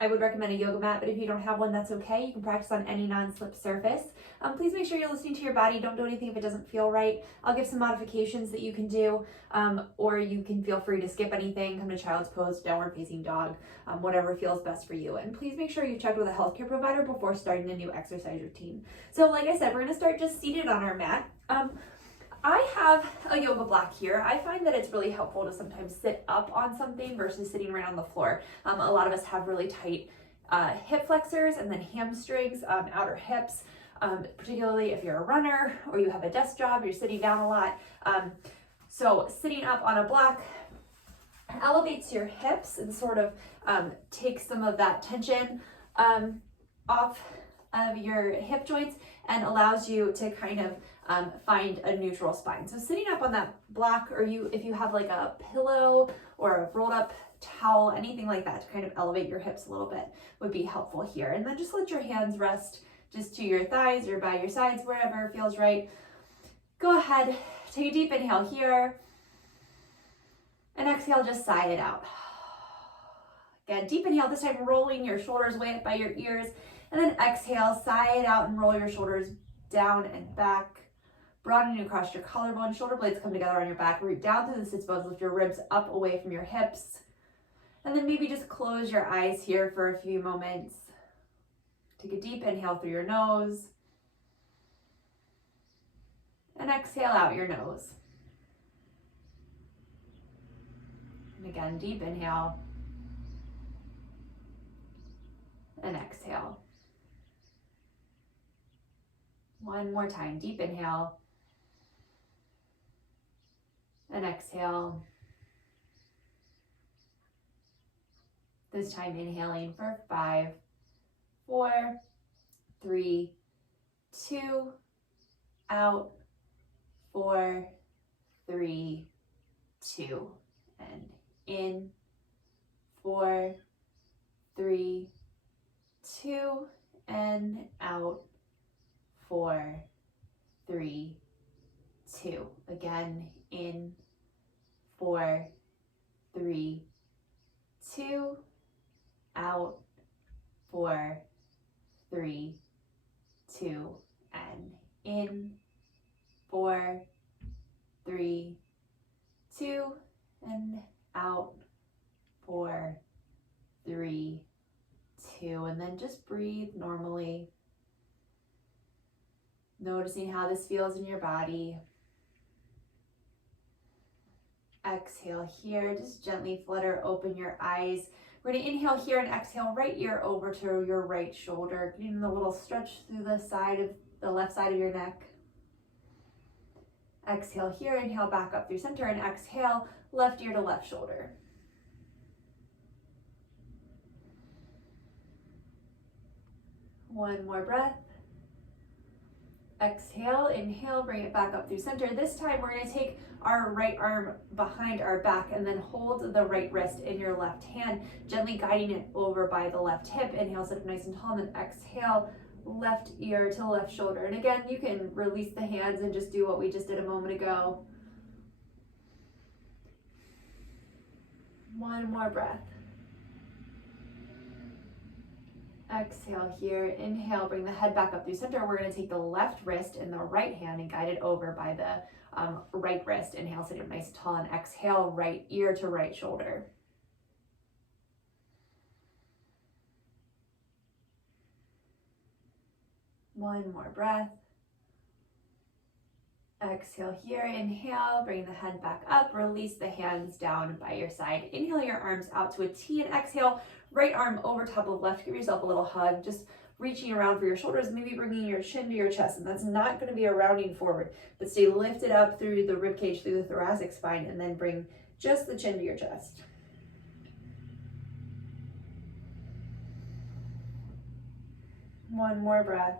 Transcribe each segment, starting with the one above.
I would recommend a yoga mat, but if you don't have one, that's okay. You can practice on any non-slip surface. Please make sure you're listening to your body. Don't do anything if it doesn't feel right. I'll give some modifications that you can do, or you can feel free to skip anything, come to child's pose, downward facing dog, whatever feels best for you. And please make sure you check with a healthcare provider before starting a new exercise routine. So like I said, we're gonna start just seated on our mat. I have a yoga block here. I find that it's really helpful to sometimes sit up on something versus sitting right on the floor. A lot of us have really tight hip flexors and then hamstrings, outer hips, particularly if you're a runner or you have a desk job, you're sitting down a lot. So sitting up on a block elevates your hips and sort of takes some of that tension off of your hip joints and allows you to kind of find a neutral spine. So sitting up on that block, or if you have like a pillow or a rolled up towel, anything like that to kind of elevate your hips a little bit would be helpful here. And then just let your hands rest just to your thighs or by your sides, wherever feels right. Go ahead, take a deep inhale here, and exhale, just sigh it out. Again, deep inhale, this time rolling your shoulders way up by your ears, and then exhale, sigh it out and roll your shoulders down and back, broadening across your collarbone. Shoulder blades come together on your back. Root down through the sits bones, lift your ribs up away from your hips. And then maybe just close your eyes here for a few moments. Take a deep inhale through your nose. And exhale out your nose. And again, deep inhale. And exhale. One more time, deep inhale. And exhale. This time inhaling for 5, 4, 3, 2, out, 4, 3, 2, and in, 4, 3, 2, and out, 4, 3, 2. Again, in, 4, 3, 2, out, 4, 3, 2, and in, 4, 3, 2, and out, 4, 3, 2, and then just breathe normally, noticing how this feels in your body. Exhale here, just gently flutter open your eyes. We're going to inhale here and exhale right ear over to your right shoulder, getting a little stretch through the left side of your neck. Exhale here, inhale back up through center, and exhale left ear to left shoulder. One more breath. Exhale, inhale, bring it back up through center. This time we're going to take our right arm behind our back and then hold the right wrist in your left hand, gently guiding it over by the left hip. Inhale, sit up nice and tall, and then exhale, left ear to left shoulder. And again, you can release the hands and just do what we just did a moment ago. One more breath. Exhale here, inhale, bring the head back up through center. We're going to take the left wrist in the right hand and guide it over by the right wrist. Inhale, sit up nice and tall, and exhale, right ear to right shoulder. One more breath. Exhale here, inhale, bring the head back up, release the hands down by your side. Inhale your arms out to a T, and exhale, right arm over top of left. Give yourself a little hug, just reaching around for your shoulders, maybe bringing your chin to your chest, and that's not going to be a rounding forward, but stay lifted up through the rib cage, through the thoracic spine, and then bring just the chin to your chest. One more breath.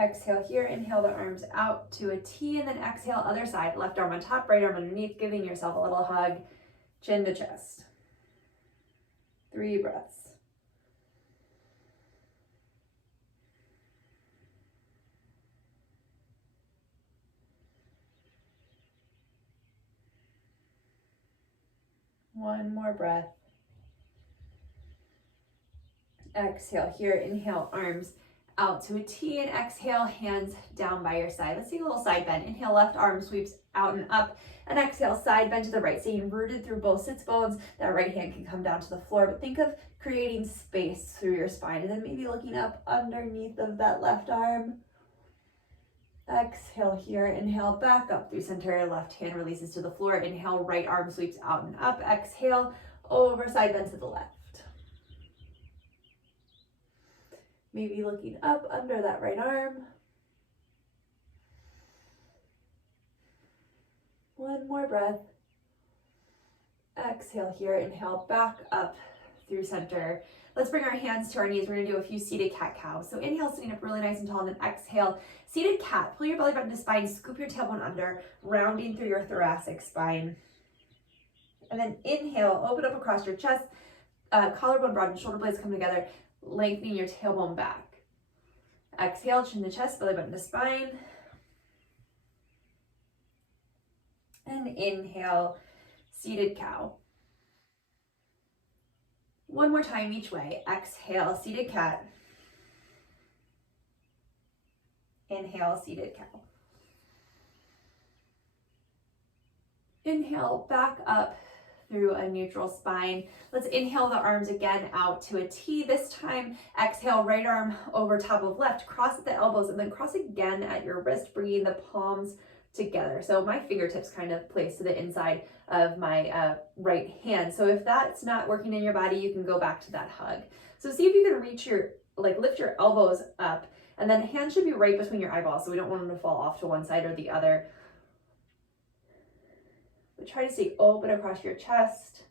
Exhale here, inhale the arms out to a T, and then exhale other side, left arm on top, right arm underneath, giving yourself a little hug, chin to chest. 3 breaths. One more breath. Exhale here, inhale, arms out to a T, and exhale, hands down by your side. Let's take a little side bend. Inhale, left arm sweeps out and up, and exhale, side bend to the right, staying rooted through both sits bones. That right hand can come down to the floor, but think of creating space through your spine, and then maybe looking up underneath of that left arm. Exhale here, inhale, back up through center, left hand releases to the floor. Inhale, right arm sweeps out and up. Exhale, over, side bend to the left. Maybe looking up under that right arm. One more breath. Exhale here, inhale, back up through center. Let's bring our hands to our knees. We're gonna do a few seated cat-cows. So inhale, sitting up really nice and tall, and then exhale, seated cat. Pull your belly button to spine, scoop your tailbone under, rounding through your thoracic spine. And then inhale, open up across your chest, collarbone broaden, shoulder blades come together, lengthening your tailbone back. Exhale, chin to chest, belly button to spine. And inhale, seated cow. One more time each way. Exhale, seated cat. Inhale, seated cow. Inhale, back up through a neutral spine. Let's inhale the arms again out to a T. This time, exhale, right arm over top of left, cross at the elbows, and then cross again at your wrist, bringing the palms together. So my fingertips kind of place to the inside of my right hand. So if that's not working in your body, you can go back to that hug. So see if you can reach your, lift your elbows up, and then hands should be right between your eyeballs, so we don't want them to fall off to one side or the other. But try to stay open across your chest.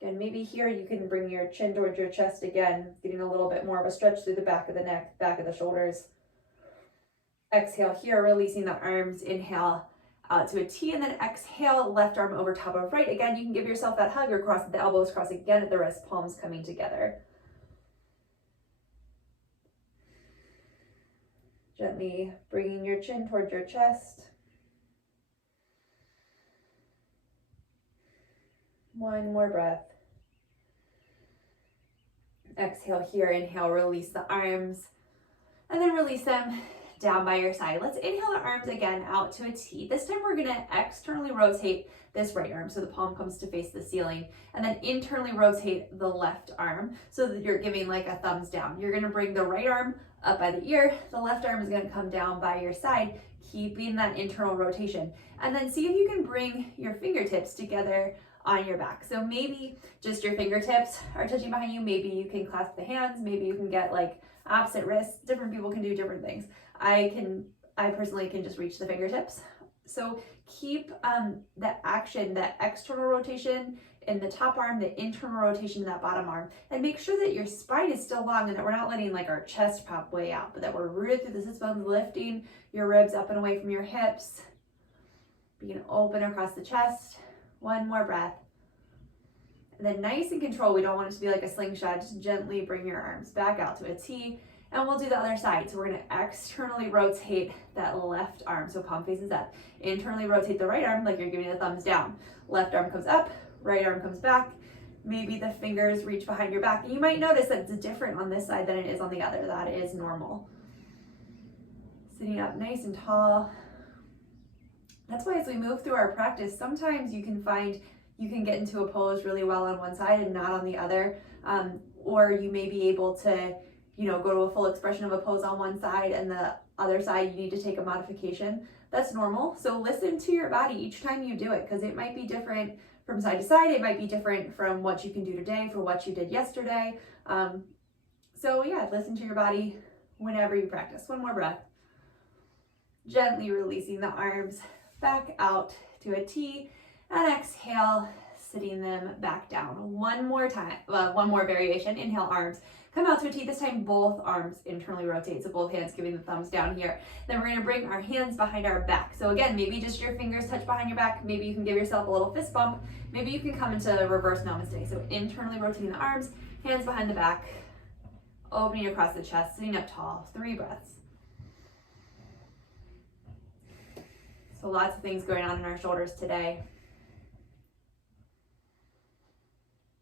And maybe here you can bring your chin towards your chest again, getting a little bit more of a stretch through the back of the neck, back of the shoulders. Exhale here, releasing the arms. Inhale out to a T, and then exhale, left arm over top of right. Again, you can give yourself that hug or cross the elbows, cross again at the wrist, palms coming together. Gently bringing your chin towards your chest. One more breath. Exhale here, inhale, release the arms, and then release them down by your side. Let's inhale the arms again out to a T. This time we're gonna externally rotate this right arm so the palm comes to face the ceiling, and then internally rotate the left arm so that you're giving like a thumbs down. You're gonna bring the right arm up by the ear, the left arm is gonna come down by your side, keeping that internal rotation. And then see if you can bring your fingertips together on your back. So maybe just your fingertips are touching behind you. Maybe you can clasp the hands. Maybe you can get like opposite wrists. Different people can do different things. I personally can just reach the fingertips. So keep the action, that external rotation in the top arm, the internal rotation in that bottom arm, and make sure that your spine is still long and that we're not letting like our chest pop way out, but that we're rooted through the sits bones, lifting your ribs up and away from your hips, being open across the chest. One more breath. And then nice and controlled. We don't want it to be like a slingshot. Just gently bring your arms back out to a T. And we'll do the other side. So we're going to externally rotate that left arm. So palm faces up. Internally rotate the right arm like you're giving a thumbs down. Left arm comes up. Right arm comes back. Maybe the fingers reach behind your back. And you might notice that it's different on this side than it is on the other. That is normal. Sitting up nice and tall. That's why as we move through our practice, sometimes you can find you can get into a pose really well on one side and not on the other. Or you may be able to, go to a full expression of a pose on one side and the other side you need to take a modification. That's normal. So listen to your body each time you do it, because it might be different from side to side. It might be different from what you can do today for what you did yesterday. So yeah, listen to your body whenever you practice. One more breath. Gently releasing the arms back out to a T, and exhale, sitting them back down. One more time, one more variation. Inhale, arms come out to a T. This time both arms internally rotate, so both hands giving the thumbs down here. Then we're going to bring our hands behind our back. So again, maybe just your fingers touch behind your back. Maybe you can give yourself a little fist bump. Maybe you can come into reverse namaste. So internally rotating the arms, hands behind the back, opening across the chest, sitting up tall. 3 breaths. So lots of things going on in our shoulders today.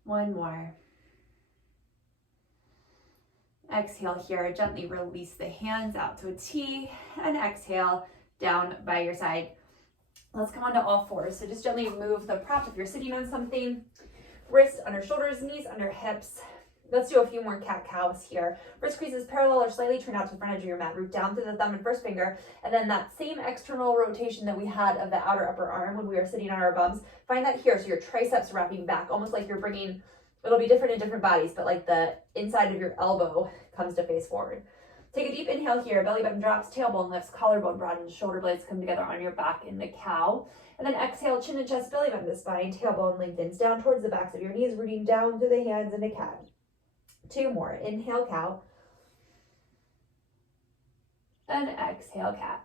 One more. Exhale here, gently release the hands out to a T, and exhale down by your side. Let's come onto all fours. So just gently move the prop if you're sitting on something. Wrists under shoulders, knees under hips. Let's do a few more cat-cows here. Wrist creases parallel or slightly turn out to the front edge of your mat. Root down through the thumb and first finger. And then that same external rotation that we had of the outer upper arm when we were sitting on our bums, find that here. So your triceps wrapping back, almost like you're bringing, it'll be different in different bodies, but like the inside of your elbow comes to face forward. Take a deep inhale here. Belly button drops, tailbone lifts, collarbone broadens, shoulder blades come together on your back in the cow. And then exhale, chin to chest, belly button to spine, tailbone lengthens down towards the backs of your knees, rooting down through the hands into cat. 2 more. Inhale, cow. And exhale, cat.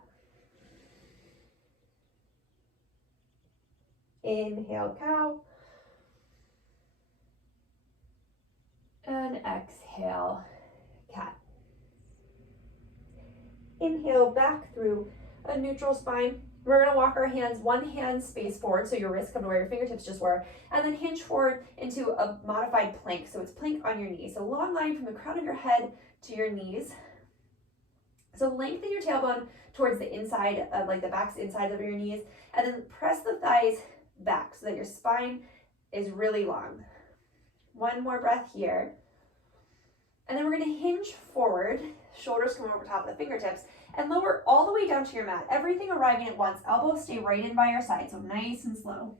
Inhale, cow. And exhale, cat. Inhale back through a neutral spine. We're going to walk our hands, one hand space forward, so your wrists come to where your fingertips just were, and then hinge forward into a modified plank. So it's plank on your knees. So long line from the crown of your head to your knees. So lengthen your tailbone towards the inside of like the back inside of your knees, and then press the thighs back so that your spine is really long. One more breath here. And then we're going to hinge forward, shoulders come over top of the fingertips, and lower all the way down to your mat. Everything arriving at once. Elbows stay right in by your side, so nice and slow.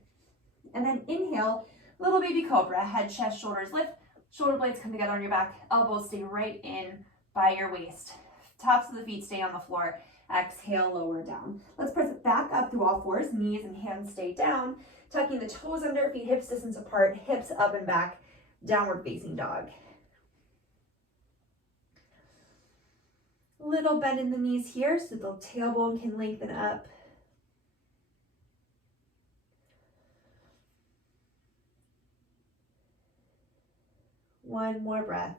And then inhale, little baby cobra, head, chest, shoulders lift, shoulder blades come together on your back, elbows stay right in by your waist. Tops of the feet stay on the floor. Exhale, lower down. Let's press it back up through all fours, knees and hands stay down, tucking the toes under, feet hips distance apart, hips up and back, downward facing dog. Little bend in the knees here so the tailbone can lengthen up. One more breath.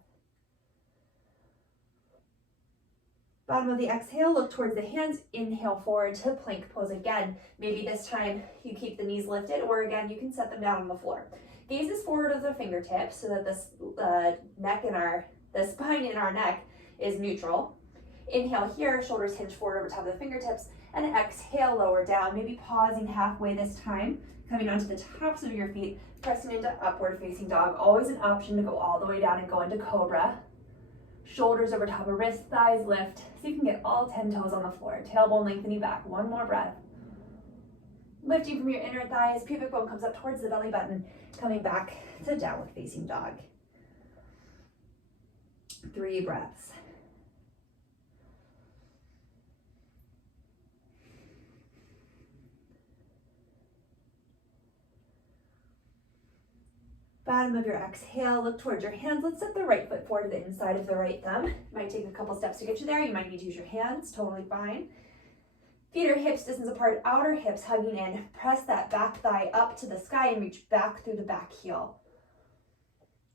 Bottom of the exhale, look towards the hands. Inhale forward to plank pose again. Maybe this time you keep the knees lifted, or again, you can set them down on the floor. Gaze is forward of the fingertips so that the spine in our neck is neutral. Inhale here, shoulders hinge forward over top of the fingertips, and exhale, lower down, maybe pausing halfway this time, coming onto the tops of your feet, pressing into upward facing dog. Always an option to go all the way down and go into cobra. Shoulders over top of wrists, thighs lift, so you can get all 10 toes on the floor. Tailbone lengthening back, one more breath. Lifting from your inner thighs, pubic bone comes up towards the belly button, coming back to downward facing dog. 3 breaths. Bottom of your exhale, look towards your hands. Let's set the right foot forward to the inside of the right thumb. It might take a couple steps to get you there. You might need to use your hands, totally fine. Feet are hips distance apart, outer hips hugging in. Press that back thigh up to the sky and reach back through the back heel.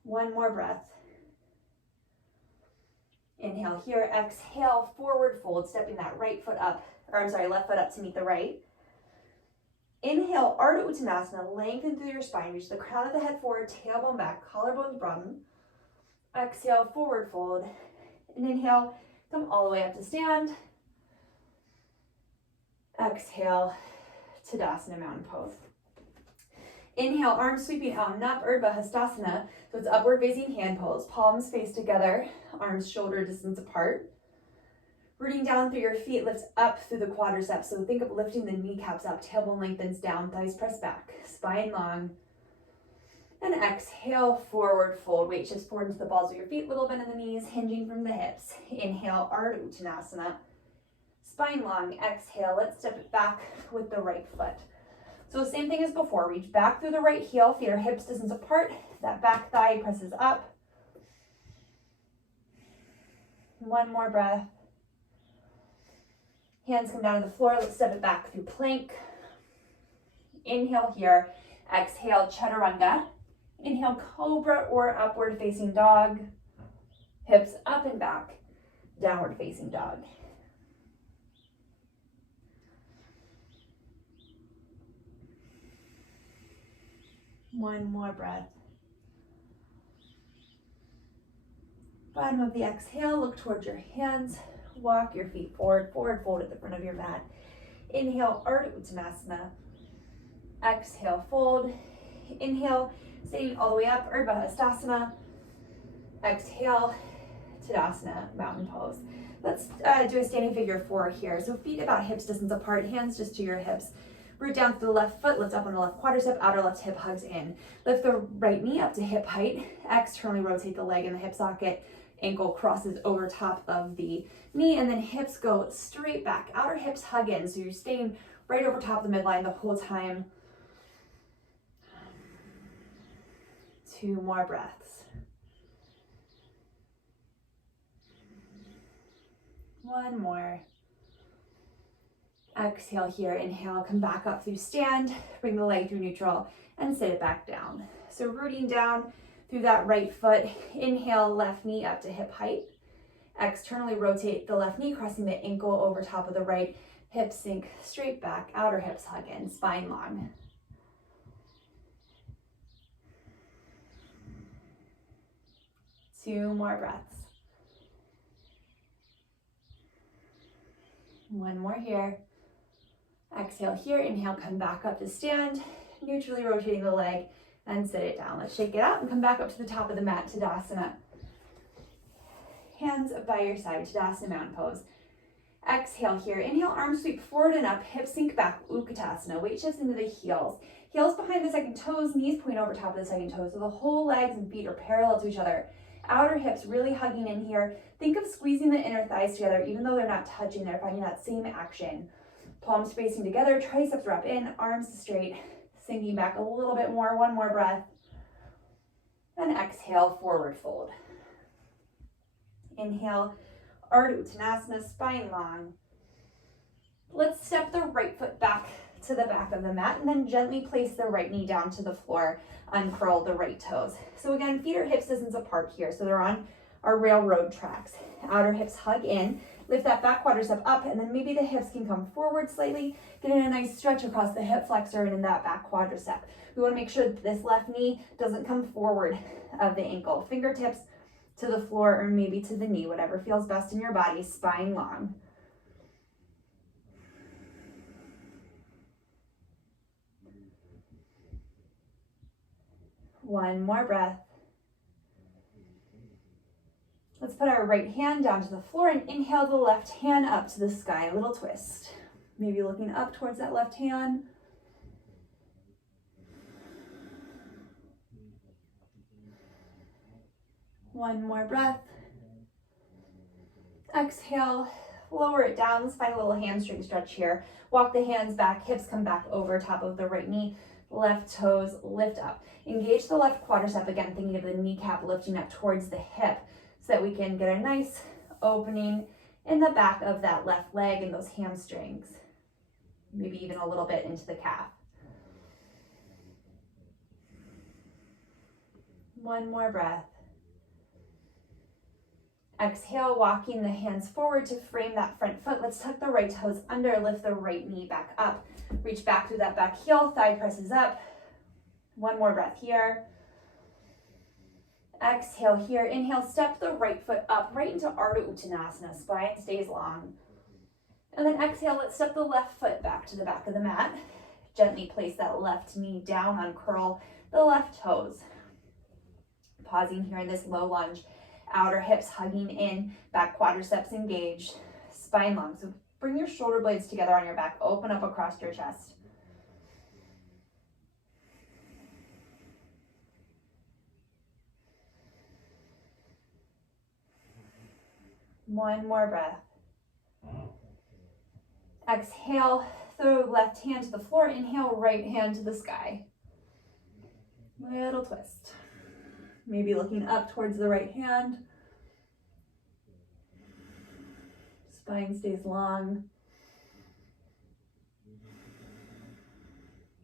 One more breath. Inhale here, exhale, forward fold, stepping that left foot up to meet the right. Inhale, Ardha Uttanasana, lengthen through your spine, reach the crown of the head forward, tailbone back, collarbones broaden. Exhale, forward fold. And inhale, come all the way up to stand. Exhale, Tadasana, mountain pose. Inhale, arms sweeping out, Nap Urdhva Hastasana. So it's upward facing hand pose, palms face together, arms shoulder distance apart. Rooting down through your feet lifts up through the quadriceps. So think of lifting the kneecaps up, tailbone lengthens down, thighs press back, spine long. And exhale, forward fold. Weight shifts forward into the balls of your feet, little bend in the knees, hinging from the hips. Inhale, Ardha Uttanasana. Spine long, exhale, let's step it back with the right foot. So same thing as before, reach back through the right heel, feet are hips distance apart, that back thigh presses up. One more breath. Hands come down to the floor, let's step it back through plank. Inhale here, exhale, chaturanga. Inhale, cobra or upward facing dog. Hips up and back, downward facing dog. One more breath. Bottom of the exhale, look towards your hands. Walk your feet forward, forward fold at the front of your mat. Inhale, Ardha Uttanasana. Exhale, fold. Inhale, staying all the way up, Urdhva Hastasana. Exhale, Tadasana, mountain pose. Let's do a standing figure 4 here. So feet about hips distance apart, hands just to your hips. Root down to the left foot, lift up on the left quadricep, outer left hip hugs in. Lift the right knee up to hip height. Externally rotate the leg in the hip socket. Ankle crosses over top of the knee, and then hips go straight back. Outer hips hug in, so you're staying right over top of the midline the whole time. 2 more breaths. 1 more. Exhale here, inhale, come back up through stand, bring the leg through neutral, and sit it back down. So rooting down through that right foot, inhale, left knee up to hip height. Externally rotate the left knee, crossing the ankle over top of the right. Hips sink straight back, outer hips hug in, spine long. Two more breaths. 1 more here. Exhale here, inhale, come back up to stand, neutrally rotating the leg, and sit it down. Let's shake it out and come back up to the top of the mat, Tadasana. Hands by your side, Tadasana, mountain pose. Exhale here, inhale, arms sweep forward and up, hips sink back, Utkatasana. Weight shifts into the heels. Heels behind the second toes, knees point over top of the second toes, so the whole legs and feet are parallel to each other. Outer hips really hugging in here. Think of squeezing the inner thighs together, even though they're not touching, they're finding that same action. Palms facing together, triceps wrap in, arms straight, sinking back a little bit more. 1 more breath. And exhale, forward fold. Inhale, Ardha Uttanasana, spine long. Let's step the right foot back to the back of the mat and then gently place the right knee down to the floor, uncurl the right toes. So again, feet are hips distance apart here, so they're on our railroad tracks. Outer hips hug in, lift that back quadricep up, and then maybe the hips can come forward slightly, getting a nice stretch across the hip flexor and in that back quadricep. We want to make sure that this left knee doesn't come forward of the ankle. Fingertips to the floor or maybe to the knee, whatever feels best in your body, spine long. One more breath. Let's put our right hand down to the floor and inhale the left hand up to the sky, a little twist. Maybe looking up towards that left hand. One more breath. Exhale, lower it down. Let's find a little hamstring stretch here. Walk the hands back, hips come back over top of the right knee. Left toes lift up. Engage the left quadricep, again, thinking of the kneecap lifting up towards the hip so that we can get a nice opening in the back of that left leg and those hamstrings. Maybe even a little bit into the calf. One more breath. Exhale, walking the hands forward to frame that front foot. Let's tuck the right toes under, lift the right knee back up. Reach back through that back heel, thigh presses up. One more breath here. Exhale here, inhale, step the right foot up, right into Ardha Uttanasana, spine stays long. And then exhale, let's step the left foot back to the back of the mat. Gently place that left knee down, uncurl the left toes. Pausing here in this low lunge. Outer hips hugging in, back quadriceps engaged, spine long. So bring your shoulder blades together on your back, open up across your chest. One more breath. Exhale, throw left hand to the floor, inhale, right hand to the sky. Little twist. Maybe looking up towards the right hand. Spine stays long.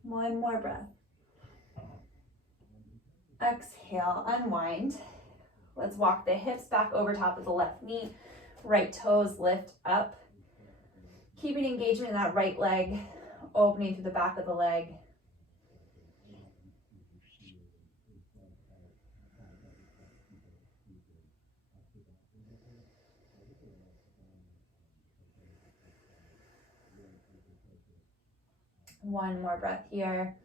One more breath. Exhale, unwind. Let's walk the hips back over top of the left knee. Right toes lift up. Keeping engagement in that right leg, opening through the back of the leg. One more breath here.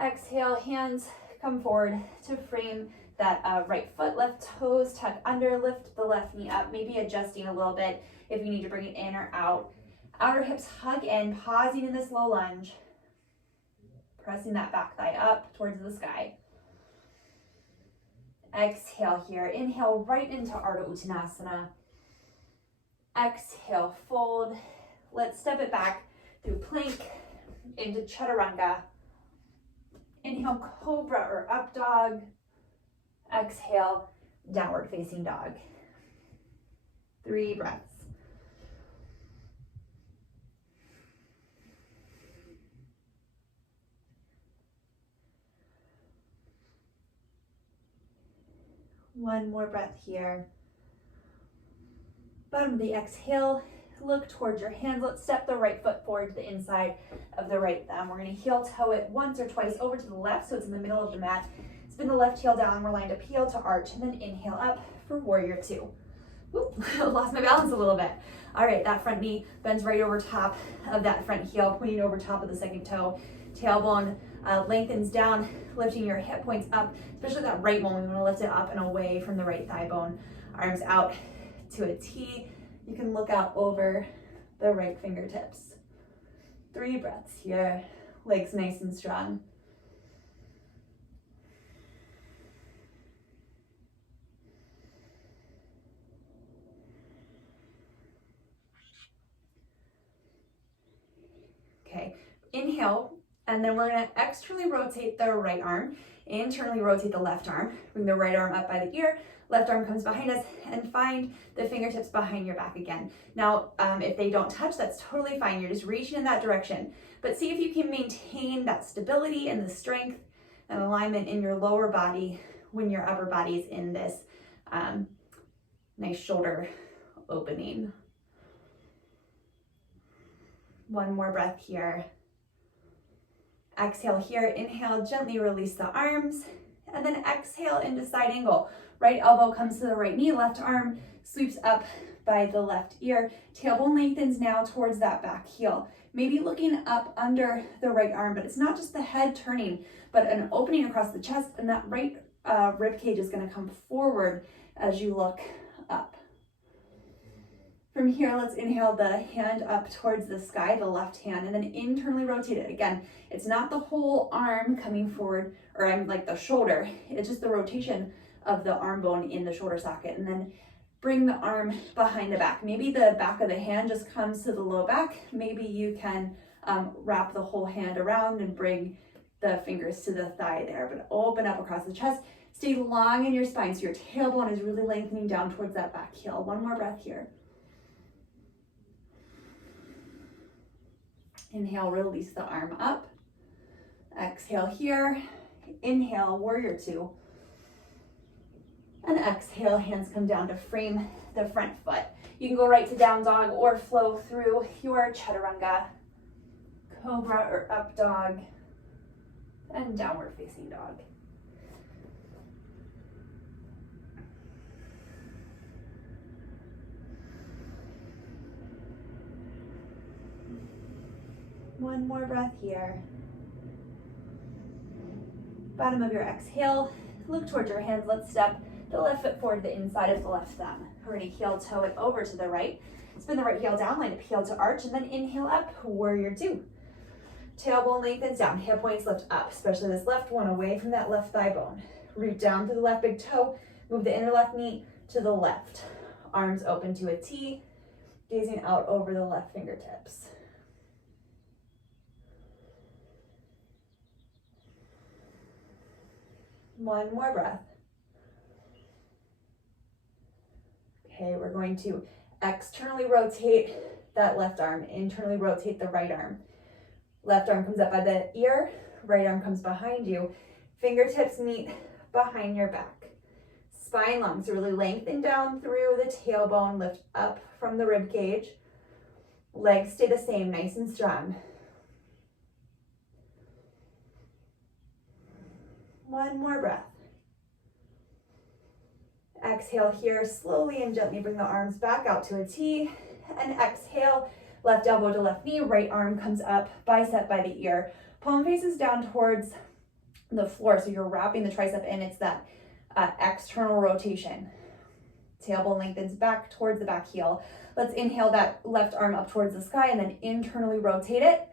Exhale, hands come forward to frame that right foot, left toes tuck under, lift the left knee up, maybe adjusting a little bit if you need to bring it in or out. Outer hips hug in, pausing in this low lunge. Pressing that back thigh up towards the sky. Exhale here. Inhale right into Ardha Uttanasana. Exhale, fold. Let's step it back through plank into Chaturanga. Inhale, cobra or up dog. Exhale, downward facing dog. 3 breaths. One more breath here. Bottom of the exhale, look towards your hands. Let's step the right foot forward to the inside of the right thumb. We're going to heel toe it once or twice over to the left so it's in the middle of the mat. Spin the left heel down. We're lined up heel to arch, and then inhale up for warrior 2. Oop, lost my balance a little bit. All right, that front knee bends right over top of that front heel, pointing over top of the second toe. Tailbone lengthens down, lifting your hip points up, especially that right one. We want to lift it up and away from the right thigh bone. Arms out to a T. You can look out over the right fingertips. 3 breaths here. Legs nice and strong. Okay, inhale, and then we're going to externally rotate the right arm, internally rotate the left arm. Bring the right arm up by the ear, left arm comes behind us, and find the fingertips behind your back again. Now, if they don't touch, that's totally fine. You're just reaching in that direction. But see if you can maintain that stability and the strength and alignment in your lower body when your upper body is in this nice shoulder opening. One more breath here. Exhale here, inhale, gently release the arms, and then exhale into side angle. Right elbow comes to the right knee, left arm sweeps up by the left ear. Tailbone lengthens now towards that back heel. Maybe looking up under the right arm, but it's not just the head turning, but an opening across the chest, and that right rib cage is going to come forward as you look up. From here, let's inhale the hand up towards the sky, the left hand, and then internally rotate it. Again, it's not the whole arm coming forward, or I'm like the shoulder. It's just the rotation of the arm bone in the shoulder socket. And then bring the arm behind the back. Maybe the back of the hand just comes to the low back. Maybe you can wrap the whole hand around and bring the fingers to the thigh there, but open up across the chest. Stay long in your spine so your tailbone is really lengthening down towards that back heel. One more breath here. Inhale, release the arm up. Exhale here. Inhale, warrior 2. And exhale, hands come down to frame the front foot. You can go right to down dog or flow through your chaturanga, cobra or up dog, and downward facing dog. One more breath here. Bottom of your exhale, look towards your hands. Let's step the left foot forward to the inside of the left thumb. We're going to heel toe it over to the right. Spin the right heel down, line up heel to arch, and then inhale up, warrior 2. Tailbone lengthens down, hip points lift up, especially this left one away from that left thigh bone. Root down through the left big toe, move the inner left knee to the left. Arms open to a T, gazing out over the left fingertips. One more breath. Okay, we're going to externally rotate that left arm, internally rotate the right arm. Left arm comes up by the ear, right arm comes behind you. Fingertips meet behind your back. Spine long, so really lengthen down through the tailbone, lift up from the rib cage. Legs stay the same, nice and strong. One more breath. Exhale here, slowly and gently bring the arms back out to a T, and exhale, Left elbow to left knee, right arm comes up, bicep by the ear. Palm faces down towards the floor, so you're wrapping the tricep in. It's that external rotation. Tailbone lengthens back towards the back heel. Let's inhale that left arm up towards the sky and then internally rotate it.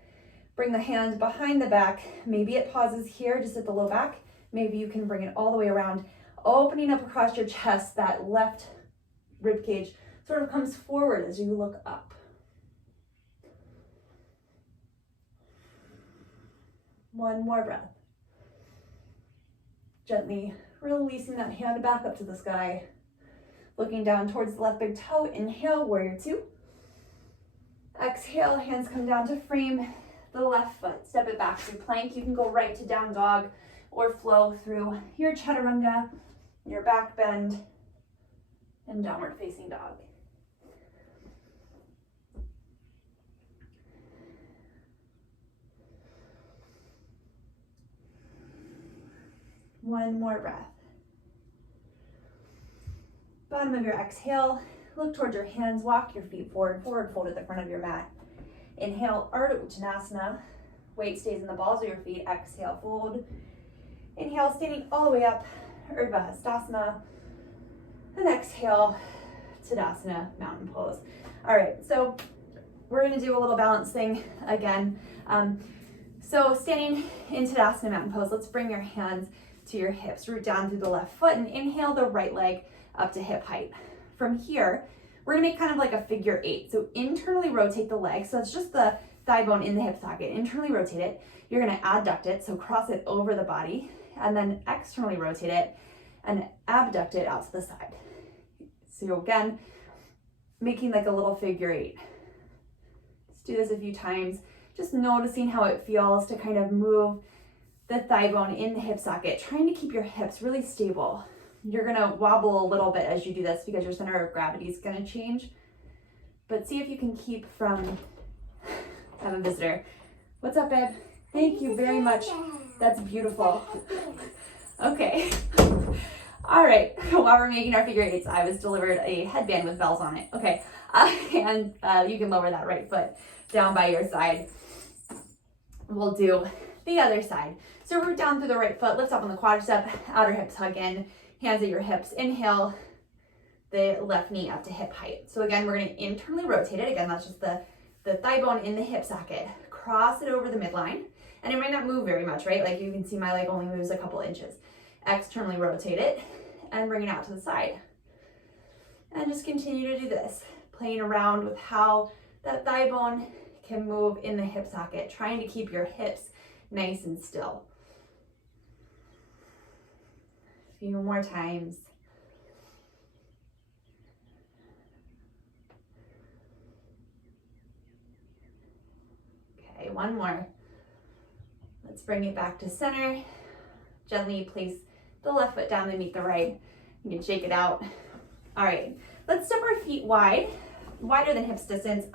Bring the hand behind the back. Maybe it pauses here, just at the low back. Maybe you can bring it all the way around, opening up across your chest. That left rib cage sort of comes forward as you look up. One more breath. Gently releasing that hand back up to the sky. Looking down towards the left big toe. Inhale, warrior two. Exhale, hands come down to frame the left foot. Step it back through plank. You can go right to down dog or flow through your chaturanga, your back bend, and downward facing dog. One more breath. Bottom of your exhale, look towards your hands, walk your feet forward, forward fold at the front of your mat. Inhale, Ardha Uttanasana. Weight stays in the balls of your feet. Exhale, fold. Inhale, standing all the way up, Urdhva Hastasana. And exhale, Tadasana, mountain pose. All right, so we're gonna do a little balance thing again. So standing in Tadasana, mountain pose, let's bring your hands to your hips, root down through the left foot, and inhale the right leg up to hip height. From here, we're gonna make kind of like a figure eight. So internally rotate the leg. So it's just the thigh bone in the hip socket. Internally rotate it. You're gonna adduct it, so cross it over the body, and then externally rotate it and abduct it out to the side. So again, making like a little figure eight. Let's do this a few times. Just noticing how it feels to kind of move the thigh bone in the hip socket, trying to keep your hips really stable. You're gonna wobble a little bit as you do this because your center of gravity is gonna change. But see if you can keep from, I have a visitor. What's up, babe? Thank you very much. That's beautiful. Okay. All right, while we're making our figure eights, I was delivered a headband with bells on it. Okay, and you can lower that right foot down by your side. We'll do the other side. So root down through the right foot, lift up on the quadricep, outer hips hug in, hands at your hips. Inhale the left knee up to hip height. So again, we're gonna internally rotate it. Again, that's just the thigh bone in the hip socket. Cross it over the midline. And it might not move very much, right? Like you can see my leg only moves a couple inches. Externally rotate it and bring it out to the side. And just continue to do this, playing around with how that thigh bone can move in the hip socket, trying to keep your hips nice and still. A few more times. Okay, one more. Let's bring it back to center. Gently place the left foot down to meet the right. You can shake it out. All right, let's step our feet wide, wider than hips distance,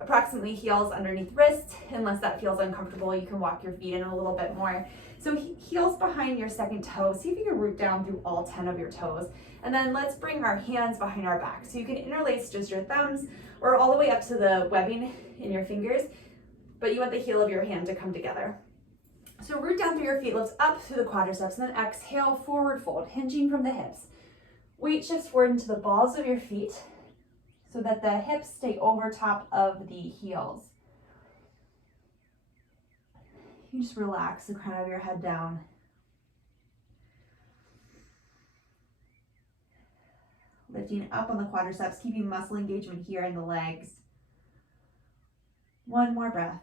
approximately heels underneath wrists. Unless that feels uncomfortable, you can walk your feet in a little bit more. So heels behind your second toe. See if you can root down through all 10 of your toes. And then let's bring our hands behind our back. So you can interlace just your thumbs or all the way up to the webbing in your fingers, but you want the heel of your hand to come together. So root down through your feet, lift up through the quadriceps, and then exhale, forward fold, hinging from the hips. Weight shifts forward into the balls of your feet so that the hips stay over top of the heels. You just relax the crown of your head down. Lifting up on the quadriceps, keeping muscle engagement here in the legs. One more breath.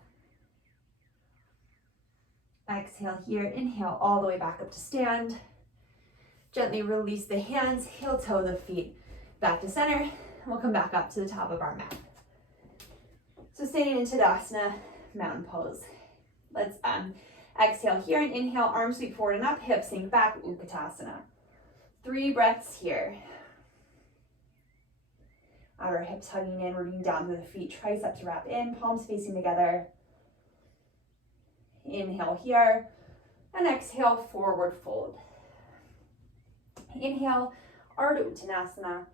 Exhale here, inhale all the way back up to stand. Gently release the hands, heel toe the feet back to center. And we'll come back up to the top of our mat. So standing in Tadasana, mountain pose. Let's exhale here and inhale, arms sweep forward and up, hips sink back, Utkatasana. 3 breaths here. Outer hips hugging in, rooting down through the feet, triceps wrap in, palms facing together. Inhale here, and exhale, forward fold. Inhale, Ardha Uttanasana.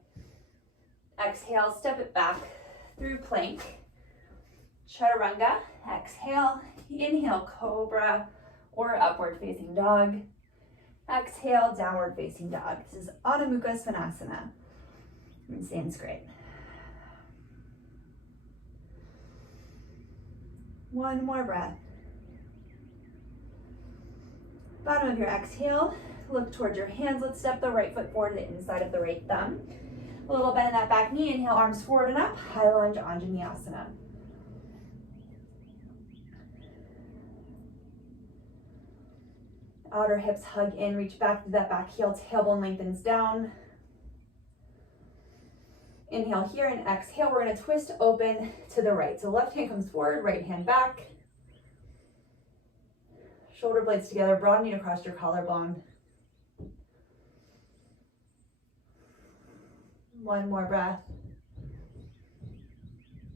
Exhale, step it back through plank. Chaturanga. Exhale, inhale, cobra or upward facing dog. Exhale, downward facing dog. This is Adho Mukha Svanasana in Sanskrit. One more breath. Bottom of your exhale, look towards your hands. Let's step the right foot forward to the inside of the right thumb. A little bend in that back knee. Inhale, arms forward and up. High lunge, Anjaneyasana. Outer hips hug in, reach back to that back heel, tailbone lengthens down. Inhale here and exhale. We're going to twist open to the right. So left hand comes forward, right hand back. Shoulder blades together, broadening across your collarbone. One more breath.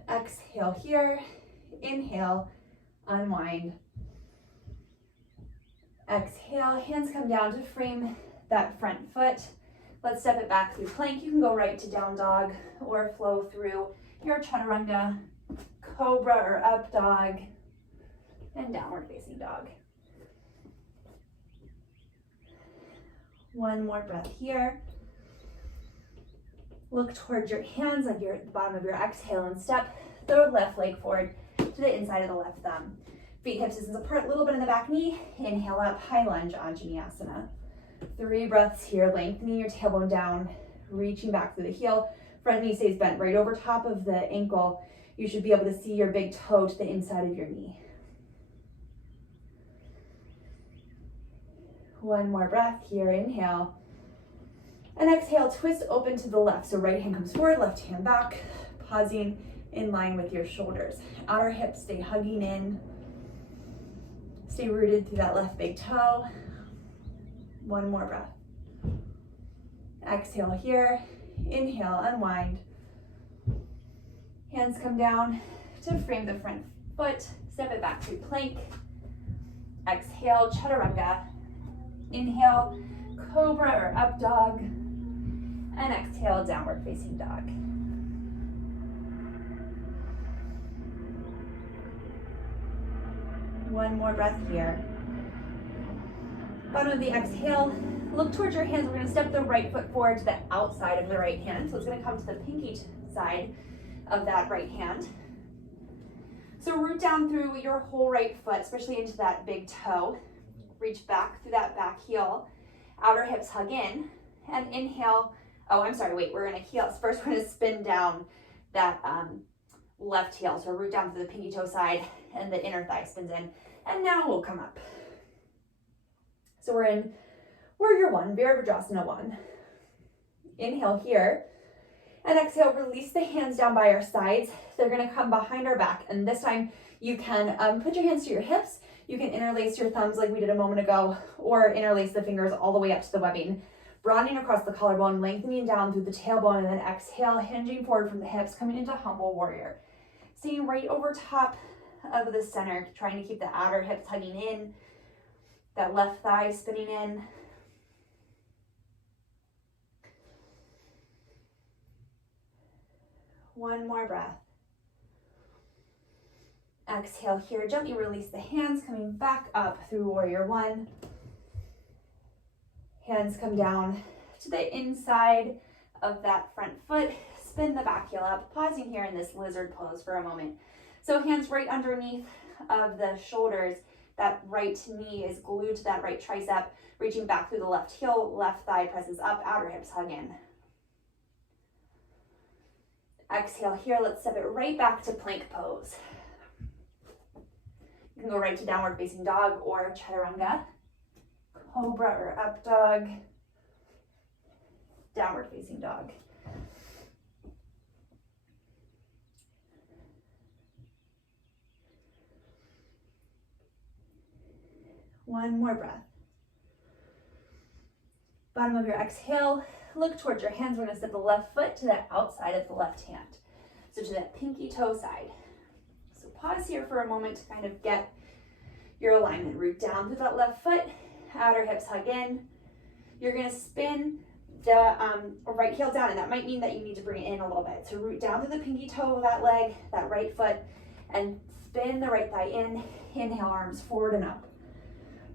Exhale here. Inhale, unwind. Exhale, hands come down to frame that front foot. Let's step it back through plank. You can go right to down dog or flow through your chaturanga, cobra or up dog, and downward facing dog. One more breath here. Look towards your hands on the bottom of your exhale and step the left leg forward to the inside of the left thumb. Feet hips distance apart, a little bit in the back knee. Inhale up, high lunge, Anjaneyasana. 3 breaths here, lengthening your tailbone down, reaching back through the heel. Front knee stays bent right over top of the ankle. You should be able to see your big toe to the inside of your knee. One more breath here, inhale. And exhale, twist open to the left. So right hand comes forward, left hand back, pausing in line with your shoulders. Outer hips stay hugging in. Stay rooted through that left big toe. One more breath. Exhale here. Inhale, unwind. Hands come down to frame the front foot. Step it back to plank. Exhale, chaturanga. Inhale, cobra or up dog. And exhale, downward facing dog. One more breath here. Bottom of the exhale, look towards your hands. We're going to step the right foot forward to the outside of the right hand. So it's going to come to the pinky side of that right hand. So root down through your whole right foot, especially into that big toe. Reach back through that back heel. Outer hips hug in. And inhale. Oh, I'm sorry, wait. We're going to heel. First, we're going to spin down that left heel. So root down to the pinky toe side and the inner thigh spins in. And now we'll come up. So we're in Warrior One, Virabhadrasana 1. Inhale here. And exhale, release the hands down by our sides. They're going to come behind our back. And this time you can put your hands to your hips. You can interlace your thumbs like we did a moment ago, or interlace the fingers all the way up to the webbing. Broadening across the collarbone, lengthening down through the tailbone, and then exhale, hinging forward from the hips, coming into Humble Warrior. Staying right over top of the center, trying to keep the outer hips hugging in, that left thigh spinning in. One more breath. Exhale here, gently release the hands, coming back up through Warrior One. Hands come down to the inside of that front foot. Spin the back heel up, pausing here in this lizard pose for a moment. So hands right underneath of the shoulders. That right knee is glued to that right tricep, reaching back through the left heel, left thigh presses up, outer hips hug in. Exhale here, let's step it right back to plank pose. You can go right to downward facing dog or chaturanga, cobra or up dog, downward facing dog. One more breath. Bottom of your exhale, look towards your hands. We're going to step the left foot to the outside of the left hand. So to that pinky toe side. So pause here for a moment to kind of get your alignment. Root down through that left foot, outer hips hug in. You're going to spin the right heel down, and that might mean that you need to bring it in a little bit. So root down to the pinky toe of that leg, that right foot, and spin the right thigh in. Inhale, arms forward and up.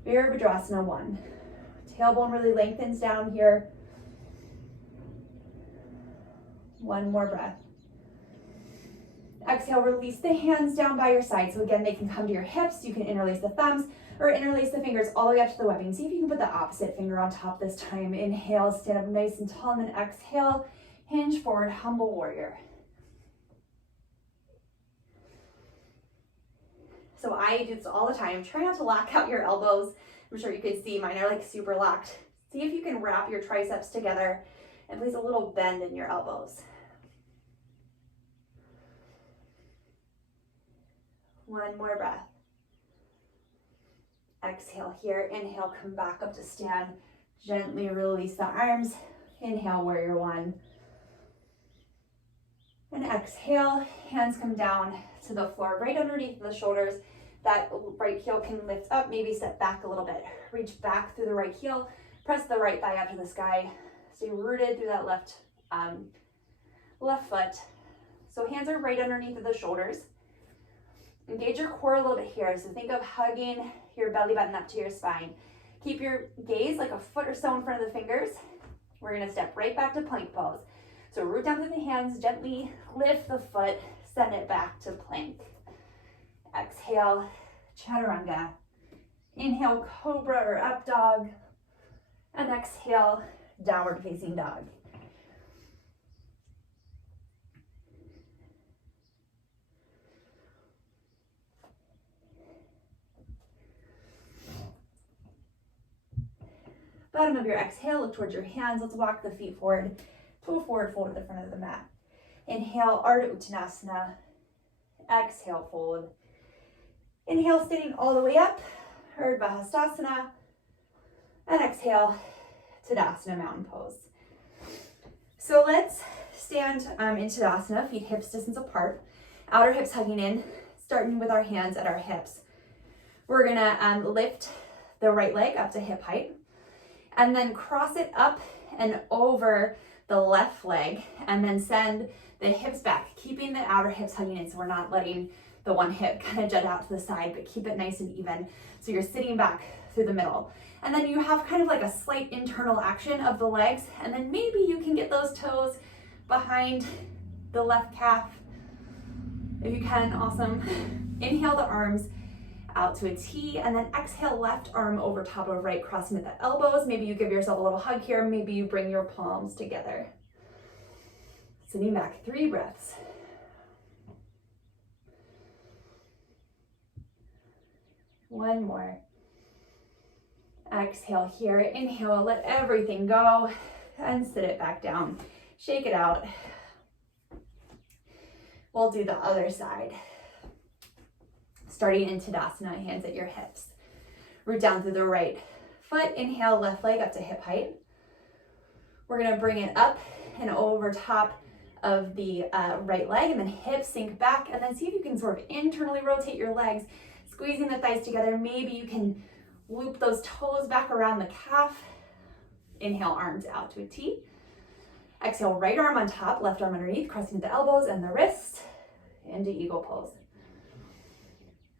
Virabhadrasana 1. Tailbone really lengthens down here. 1 more breath. Exhale, release the hands down by your side. So again, they can come to your hips. You can interlace the thumbs or interlace the fingers all the way up to the webbing. See if you can put the opposite finger on top this time. Inhale, stand up nice and tall, and then exhale, hinge forward, humble warrior. So I do this all the time. Try not to lock out your elbows. I'm sure you can see mine are like super locked. See if you can wrap your triceps together and place a little bend in your elbows. 1 more breath. Exhale here. Inhale, come back up to stand. Gently release the arms. Inhale, warrior 1. And exhale, hands come down to the floor, right underneath the shoulders. That right heel can lift up, maybe step back a little bit. Reach back through the right heel, press the right thigh up to the sky. Stay rooted through that left foot. So hands are right underneath of the shoulders. Engage your core a little bit here. So think of hugging your belly button up to your spine. Keep your gaze like a foot or so in front of the fingers. We're gonna step right back to plank pose. So root down through the hands, gently lift the foot, send it back to plank. Exhale, chaturanga. Inhale, cobra or up dog. And exhale, downward facing dog. Bottom of your exhale, look towards your hands. Let's walk the feet forward to a forward fold at the front of the mat. Inhale, Ardha Uttanasana. Exhale, fold. Inhale, standing all the way up, Urdhva Hastasana. And exhale, Tadasana, mountain pose. So let's stand in Tadasana, feet hips distance apart, outer hips hugging in, starting with our hands at our hips. We're gonna lift the right leg up to hip height, and then cross it up and over the left leg, and then send the hips back, keeping the outer hips hugging in, so we're not letting the one hip kind of jut out to the side, but keep it nice and even. So you're sitting back through the middle. And then you have kind of like a slight internal action of the legs, and then maybe you can get those toes behind the left calf. If you can, awesome. Inhale the arms out to a T, and then exhale, left arm over top of right, crossing at the elbows. Maybe you give yourself a little hug here. Maybe you bring your palms together. Sitting back, 3 breaths. One more. Exhale here. Inhale, let everything go, and sit it back down. Shake it out. We'll do the other side. Starting in Tadasana, hands at your hips. Root down through the right foot. Inhale, left leg up to hip height. We're gonna bring it up and over top of the right leg, and then hips sink back, and then see if you can sort of internally rotate your legs, squeezing the thighs together. Maybe you can loop those toes back around the calf. Inhale, arms out to a T. Exhale, right arm on top, left arm underneath, crossing the elbows and the wrist into eagle pose.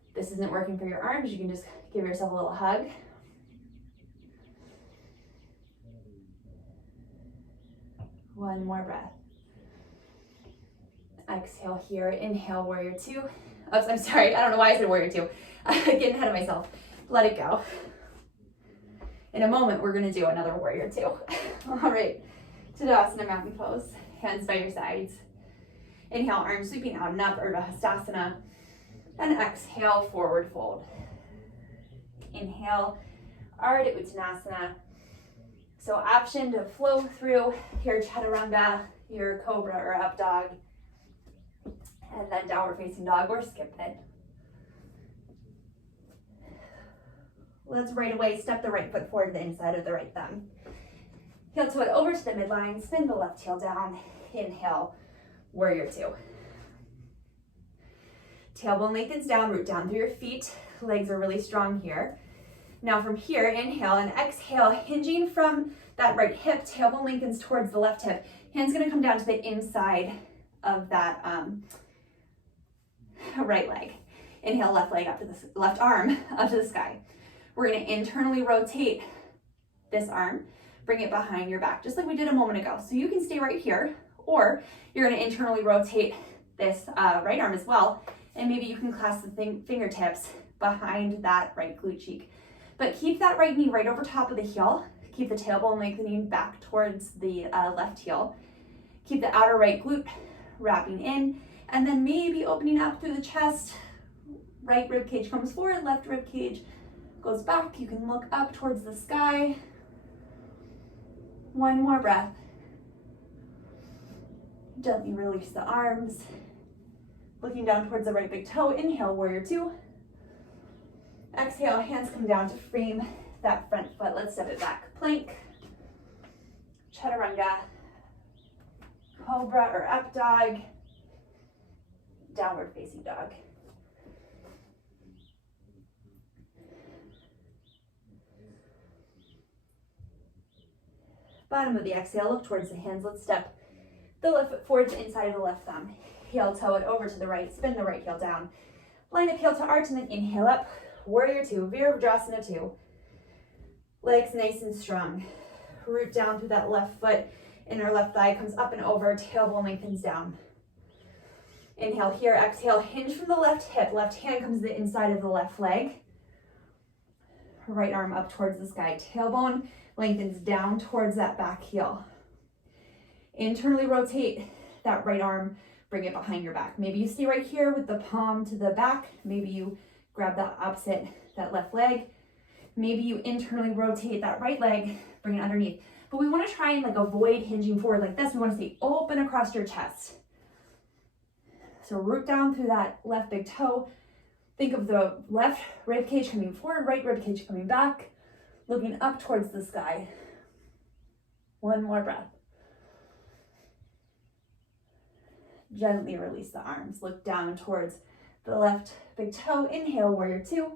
If this isn't working for your arms, you can just give yourself a little hug. One more breath. Exhale here. Inhale, warrior 2. Oops, I'm sorry. I don't know why I said warrior 2. Getting ahead of myself. Let it go. In a moment, we're going to do another warrior 2. All right. Tadasana, mountain pose. Hands by your sides. Inhale, arms sweeping out and up, Urdhva Hastasana. And exhale, forward fold. Inhale, Ardha Uttanasana. So option to flow through your chaturanga, your cobra or up dog, and then downward facing dog, or skip it. Let's right away step the right foot forward to the inside of the right thumb. Heel toe it over to the midline, spin the left heel down. Inhale, warrior 2. Tailbone lengthens down, root down through your feet. Legs are really strong here. Now from here, inhale and exhale, hinging from that right hip, tailbone lengthens towards the left hip. Hand's gonna come down to the inside of that right leg. Inhale, left leg up to the left arm up to the sky. We're going to internally rotate this arm, bring it behind your back, just like we did a moment ago. So you can stay right here, or you're going to internally rotate this right arm as well, and maybe you can clasp the fingertips behind that right glute cheek. But keep that right knee right over top of the heel. Keep the tailbone lengthening back towards the left heel. Keep the outer right glute wrapping in, and then maybe opening up through the chest. Right rib cage comes forward, left rib cage goes back. You can look up towards the sky. One more breath. Gently release the arms. Looking down towards the right big toe. Inhale, warrior two. Exhale, hands come down to frame that front foot. Let's step it back. Plank, chaturanga, cobra or up dog, downward facing dog. Bottom of the exhale, look towards the hands. Let's step the left foot forward to inside of the left thumb. Heel toe it over to the right, spin the right heel down. Line up heel to arch and then inhale up. Warrior two, Virabhadrasana 2. Legs nice and strong. Root down through that left foot. Inner left thigh comes up and over, tailbone lengthens down. Inhale here, exhale, hinge from the left hip. Left hand comes to the inside of the left leg. Right arm up towards the sky. Tailbone lengthens down towards that back heel. Internally rotate that right arm, bring it behind your back. Maybe you stay right here with the palm to the back. Maybe you grab that opposite, that left leg. Maybe you internally rotate that right leg, bring it underneath. But we want to try and like avoid hinging forward like this. We want to stay open across your chest. So root down through that left big toe. Think of the left rib cage coming forward, right rib cage coming back, looking up towards the sky. One more breath. Gently release the arms. Look down towards the left big toe. Inhale, warrior two.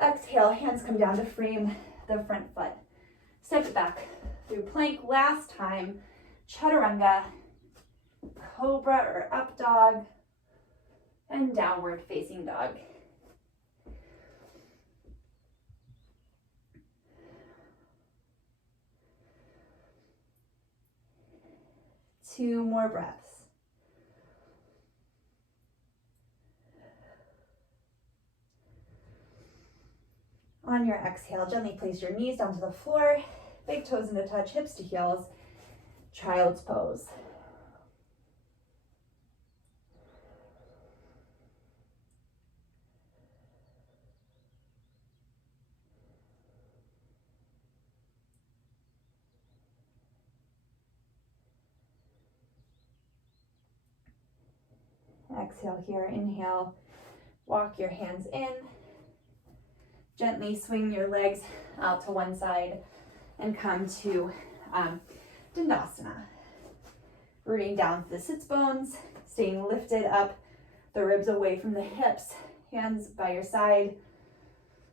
Exhale, hands come down to frame the front foot. Step it back through plank. Last time, chaturanga, cobra or up dog, and downward facing dog. Two more breaths. On your exhale, gently place your knees down to the floor, big toes into touch, hips to heels, child's pose. Exhale here, inhale, walk your hands in. Gently swing your legs out to one side and come to Tadasana. Rooting down to the sits bones, staying lifted up, the ribs away from the hips, hands by your side.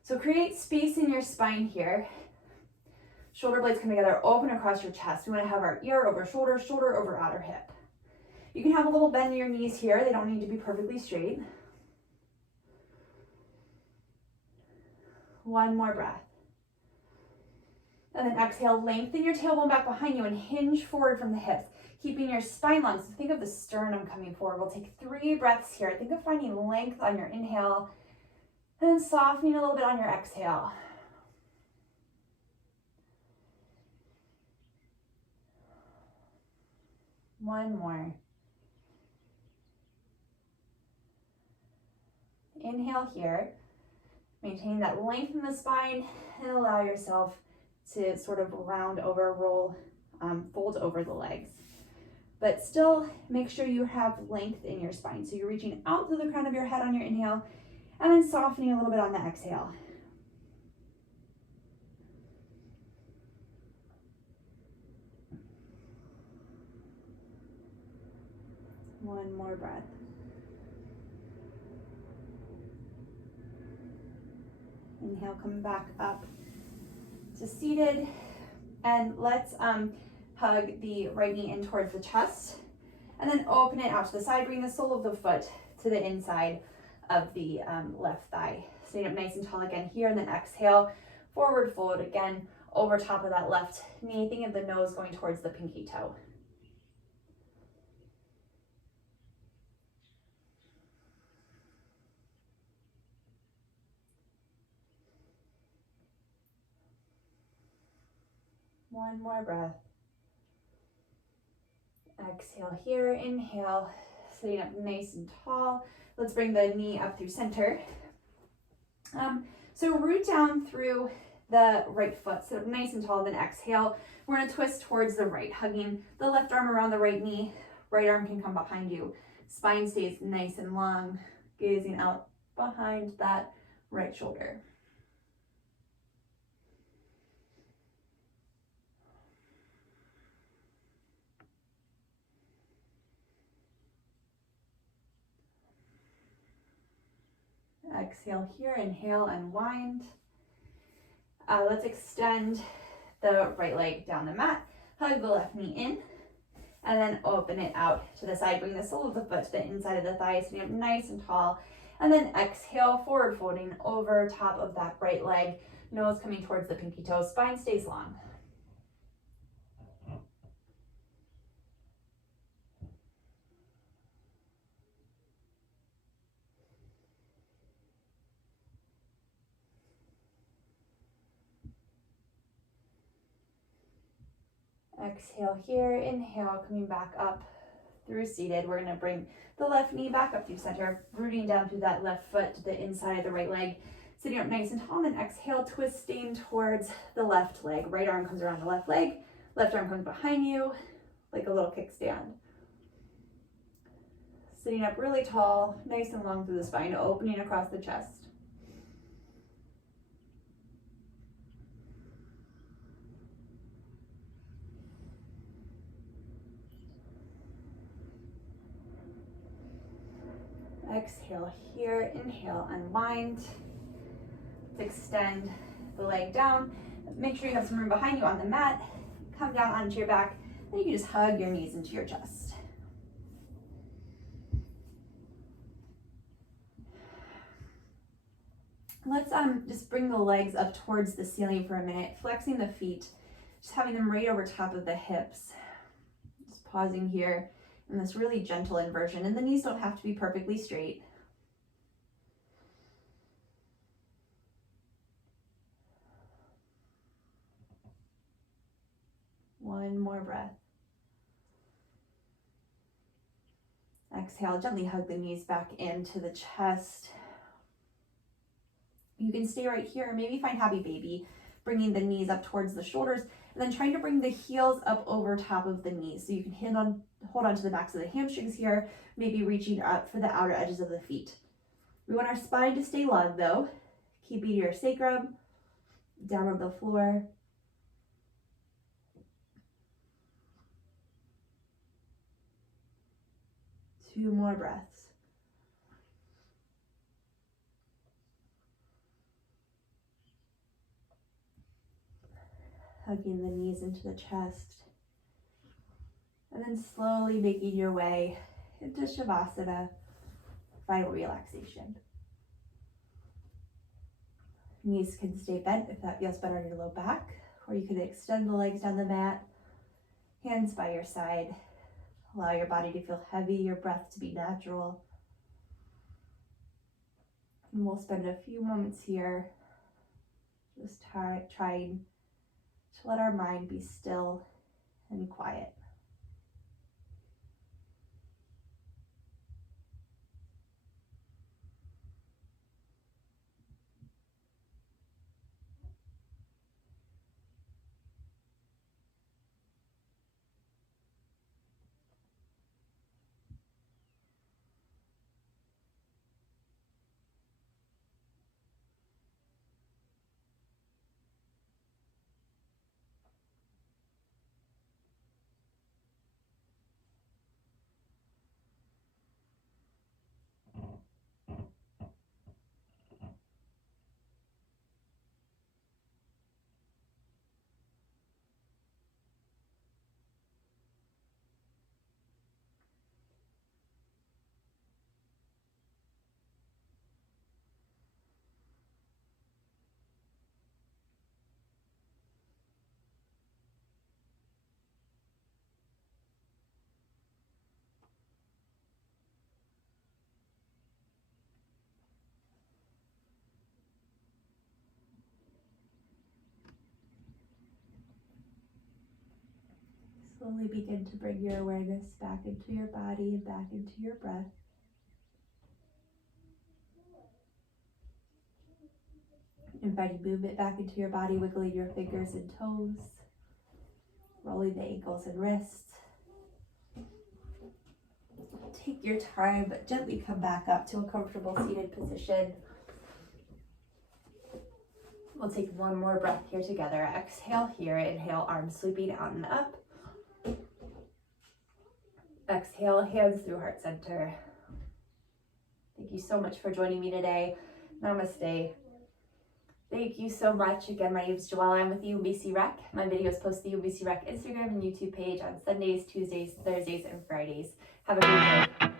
So create space in your spine here. Shoulder blades come together, open across your chest. We want to have our ear over shoulder, shoulder over outer hip. You can have a little bend in your knees here. They don't need to be perfectly straight. One more breath. And then exhale, lengthen your tailbone back behind you and hinge forward from the hips, keeping your spine long. So think of the sternum coming forward. We'll take 3 breaths here. Think of finding length on your inhale and then softening a little bit on your exhale. One more. Inhale here. Maintain that length in the spine and allow yourself to sort of round over, roll, fold over the legs. But still make sure you have length in your spine. So you're reaching out through the crown of your head on your inhale and then softening a little bit on the exhale. One more breath. Inhale, come back up to seated, and let's hug the right knee in towards the chest, and then open it out to the side. Bring the sole of the foot to the inside of the left thigh. Staying up nice and tall again here, and then exhale, forward fold again over top of that left knee. Think of the nose going towards the pinky toe. One more breath. Exhale here, inhale, sitting up nice and tall. Let's bring the knee up through center. So root down through the right foot, sit up nice and tall, then exhale. We're gonna twist towards the right, hugging the left arm around the right knee. Right arm can come behind you. Spine stays nice and long, gazing out behind that right shoulder. Exhale here, inhale, unwind. Let's extend the right leg down the mat, hug the left knee in, and then open it out to the side. Bring the sole of the foot to the inside of the thigh, sitting up nice and tall. And then exhale, forward folding over top of that right leg, nose coming towards the pinky toe, spine stays long. Exhale here, inhale, coming back up through seated. We're gonna bring the left knee back up through center, rooting down through that left foot to the inside of the right leg, sitting up nice and tall, and then exhale, twisting towards the left leg. Right arm comes around the left leg, left arm comes behind you, like a little kickstand. Sitting up really tall, nice and long through the spine, opening across the chest. Exhale here, inhale, unwind. Let's extend the leg down. Make sure you have some room behind you on the mat. Come down onto your back, and you can just hug your knees into your chest. Let's just bring the legs up towards the ceiling for a minute, flexing the feet, just having them right over top of the hips. Just pausing here in this really gentle inversion, and the knees don't have to be perfectly straight. One more breath. Exhale, gently hug the knees back into the chest. You can stay right here, maybe find happy baby, bringing the knees up towards the shoulders, and then trying to bring the heels up over top of the knees. So you can hold on to the backs of the hamstrings here, maybe reaching up for the outer edges of the feet. We want our spine to stay long though. Keeping your sacrum down on the floor. Two more breaths. Hugging the knees into the chest. And then slowly making your way into Shavasana, final relaxation. Knees can stay bent if that feels better on your low back, or you can extend the legs down the mat, hands by your side. Allow your body to feel heavy, your breath to be natural. And we'll spend a few moments here just trying to let our mind be still and quiet. Slowly begin to bring your awareness back into your body and back into your breath. Inviting movement back into your body, wiggling your fingers and toes, rolling the ankles and wrists. Take your time, but gently come back up to a comfortable seated position. We'll take one more breath here together. Exhale here, inhale, arms sweeping out and up. Exhale, hands through heart center. Thank you so much for joining me today. Namaste. Thank you so much. Again, my name is Joella. I'm with the UMBC Rec. My videos post to the UMBC Rec Instagram and YouTube page on Sundays, Tuesdays, Thursdays, and Fridays. Have a great day.